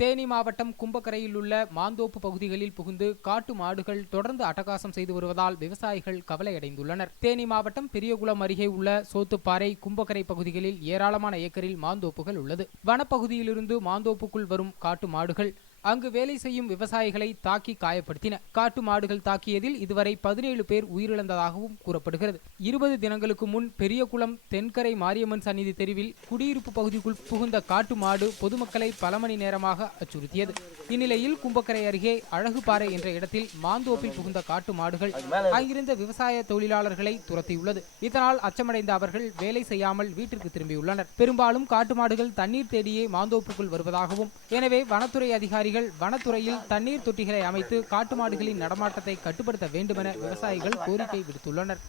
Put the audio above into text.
தேனி மாவட்டம் கும்பக்கரையில் உள்ள மாந்தோப்பு பகுதிகளில் புகுந்து காட்டு மாடுகள் தொடர்ந்து அட்டகாசம் செய்து வருவதால் விவசாயிகள் கவலையடைந்துள்ளனர். தேனி மாவட்டம் பெரியகுளம் அருகே உள்ள சோத்துப்பாறை, கும்பக்கரை பகுதிகளில் ஏராளமான ஏக்கரில் மாந்தோப்புகள் உள்ளது. வனப்பகுதியிலிருந்து மாந்தோப்புக்குள் வரும் காட்டு மாடுகள் அங்கு வேலை செய்யும் விவசாயிகளை தாக்கி காயப்படுத்தின. காட்டு மாடுகள் தாக்கியதில் இதுவரை 17 பேர் உயிரிழந்ததாகவும் கூறப்படுகிறது. 20 தினங்களுக்கு முன் பெரியகுளம் தென்கரை மாரியம்மன் சந்நிதி தெருவில் குடியிருப்பு பகுதிக்குள் புகுந்த காட்டு மாடு பொதுமக்களை பல மணி நேரமாக அச்சுறுத்தியது. இந்நிலையில் கும்பக்கரை அருகே அழகுபாறை என்ற இடத்தில் மாந்தோப்பில் புகுந்த காட்டு மாடுகள் அங்கிருந்த விவசாய தொழிலாளர்களை துரத்தியுள்ளது. இதனால் அச்சமடைந்த அவர்கள் வேலை செய்யாமல் வீட்டிற்கு திரும்பியுள்ளனர். பெரும்பாலும் காட்டு மாடுகள் தண்ணீர் தேடியே மாந்தோப்புக்குள் வருவதாகவும், எனவே வனத்துறை அதிகாரிகள் வனத்துறையில் தண்ணீர் தொட்டிகளை அமைத்து காட்டு மாடுகளின் நடமாட்டத்தை கட்டுப்படுத்த வேண்டுமென விவசாயிகள் கோரிக்கை விடுத்துள்ளனர்.